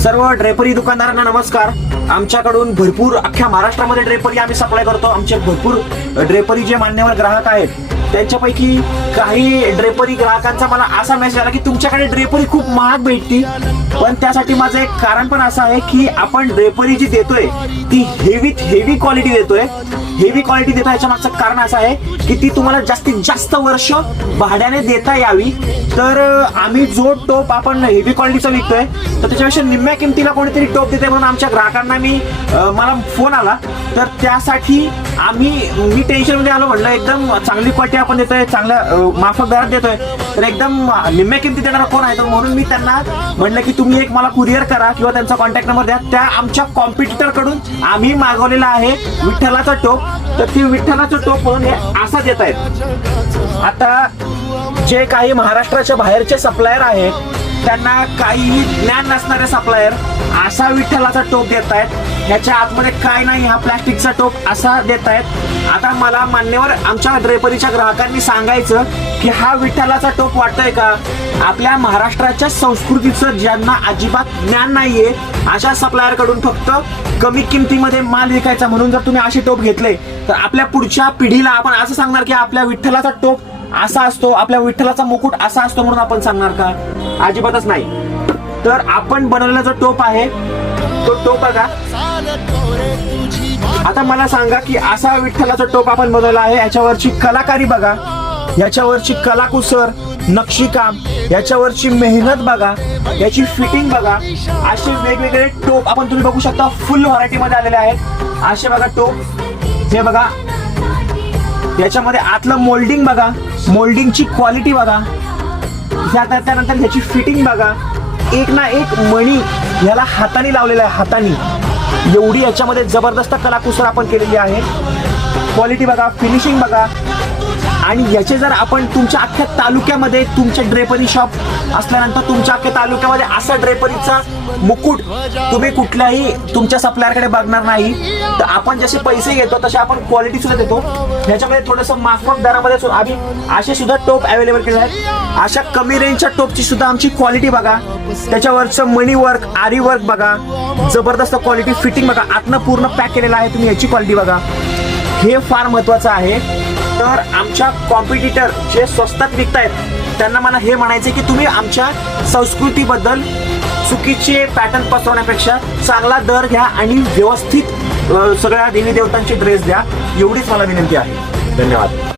सर्व ड्रेपरी दुकानदारांना नमस्कार। आमच्याकडून भरपूर अख्ख्या महाराष्ट्रामध्ये ड्रेपरी आम्ही सप्लाय करतो। आमचे भरपूर ड्रेपरी जे मान्यवर ग्राहक आहेत त्यांच्यापैकी काही ड्रेपरी ग्राहकांचा मला असा मेसेज आला की तुमच्याकडे ड्रेपरी खूप महाग भेटती, पण त्यासाठी माझं एक कारण पण असं आहे की आपण ड्रेपरी जी देतोय ती हेवी क्वालिटी देतोय। हेवी क्वालिटी देतो याच्या मागचं कारण असं आहे की ती तुम्हाला जास्तीत जास्त वर्ष भाड्याने देता यावी। तर आम्ही जो टोप आपण हेवी क्वालिटीचा विकतोय तर त्याच्यापेक्षा निम्म्या किमतीला कोणीतरी टोप देते म्हणून आमच्या ग्राहकांना मला फोन आला। तर त्यासाठी मी टेन्शनमध्ये आलो, म्हणलं एकदम चांगली क्वालिटी आपण देतोय, चांगल्या माफक दरात देतोय, तर एकदम निम्म्या किमतीत देणारा कोण आहे? तर म्हणून मी त्यांना म्हणलं की तुम्ही एक मला कुरिअर करा किंवा त्यांचा कॉन्टॅक्ट नंबर द्या। त्या आमच्या कॉम्पिटिटर कडून आम्ही मागवलेला आहे विठ्ठलाचा टोप, तर ती विठ्ठलाचं टोप म्हणून हे असा देत आहेत। आता जे काही महाराष्ट्राच्या बाहेरचे सप्लायर आहेत त्यांना काही ज्ञान नसणारे सप्लायर असा विठ्ठलाचा टोप देत आहेत, ह्याच्या आतमध्ये काय नाही, हा प्लास्टिकचा टोप असा देत आहेत। आता मला मान्यवर आमच्या ड्रेपरीच्या ग्राहकांनी सांगायचं की हा विठ्ठलाचा टोप वाटतोय का? आपल्या महाराष्ट्राच्या संस्कृतीचं ज्यांना अजिबात ज्ञान नाहीये अशा सप्लायर कडून फक्त कमी किमतीमध्ये माल विकायचा म्हणून जर तुम्ही असे टोप घेतले तर आपल्या पुढच्या पिढीला आपण असं सांगणार की आपल्या विठ्ठलाचा टोप असा असतो, आपल्या विठ्ठलाचा मुकुट असा असतो म्हणून आपण सांगणार का? अजिबातच नाही। तर आपण बनवलेला जो टोप आहे तो टोप बघा। आता मला सांगा की असा विठ्ठलाचा टोप आपण बनवला आहे, याच्यावरची कलाकारी बघा, याच्यावरची कलाकुसर, नक्षीकाम, याच्यावरची मेहनत बघा, याची फिटिंग बघा। असे वेगवेगळे टोप आपण तुम्ही बघू शकता, फुल व्हरायटी मध्ये आलेले आहेत। असे बघा टोप, हे बघा, याच्यामध्ये आतलं मोल्डिंग बघा, मोल्डिंगची क्वालिटी बघा, त्यानंतर ह्याची फिटिंग बघा, एक ना एक मणी ह्याला हाताने लावलेला आहे, हाताने एवढी याच्यामध्ये जबरदस्त कलाकुसर आपण केलेली आहे। क्वालिटी बघा, फिनिशिंग बघा। आणि याचे जर आपण तुमच्या अख्ख्या तालुक्यामध्ये तुमचे ड्रेपरी शॉप असल्यानंतर तुमच्या अख्ख्या तालुक्यामध्ये असा ड्रेपरीचा मुकुट तुम्ही कुठल्याही तुमच्या सप्लायरकडे बघणार नाही। तर आपण जसे पैसे घेतो तसे आपण क्वालिटी सुद्धा देतो। ह्याच्यामध्ये थोडंसं माफक दरामध्ये आम्ही असे सुद्धा टोप अवेलेबल केले आहेत। अशा कमी रेंजच्या टोपची सुद्धा आमची क्वालिटी बघा, त्याच्यावरचं मनी वर्क, आरी वर्क बघा, जबरदस्त क्वालिटी, फिटिंग बघा, आतनं पूर्ण पॅक केलेलं आहे, तुम्ही याची क्वालिटी बघा, हे फार महत्वाचं आहे। तर आमच्या कॉम्पिटिटर जे स्वस्तात विकतायत त्यांना मला हे म्हणायचं की तुम्ही आमच्या संस्कृतीबद्दल चुकीचे पॅटर्न पसरवण्यापेक्षा चांगला दर घ्या आणि व्यवस्थित सगळ्या देवी देवतांचे ड्रेस द्या, एवढीच मला विनंती आहे। धन्यवाद।